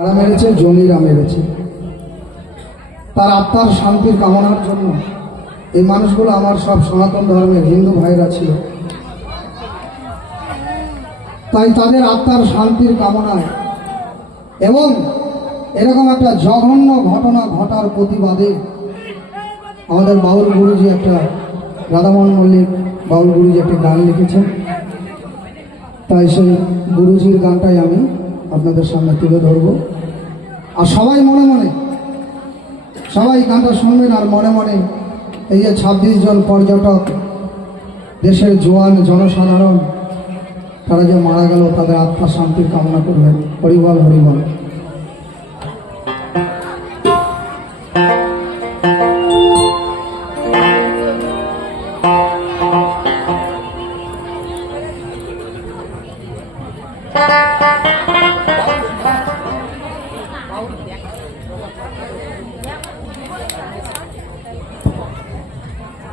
কারা মেরেছে? জমিরা মেরেছে। তার আত্মার শান্তির কামনার জন্য এই মানুষগুলো আমার সব সনাতন ধর্মের হিন্দু ভাইরা ছিল। তাই তাদের আত্মার শান্তির কামনায় এবং এরকম একটা জঘন্য ঘটনা ঘটার প্রতিবাদে আমাদের বাউল গুরুজি একটা, রাধামোহন মল্লিক বাউল গুরুজি একটা গান লিখেছেন। তাই সেই গুরুজির গানটাই আমি আপনাদের সামনে তুলে ধরব। আর সবাই মনে মনে, সবাই গানটা শুনবেন আর মনে মনে এই যে 26 জন পর্যটক, দেশের জোয়ান জনসাধারণ, তারা যে মারা গেল তাদের আত্মা শান্তির কামনা করবেন। হরিবল হরিবল।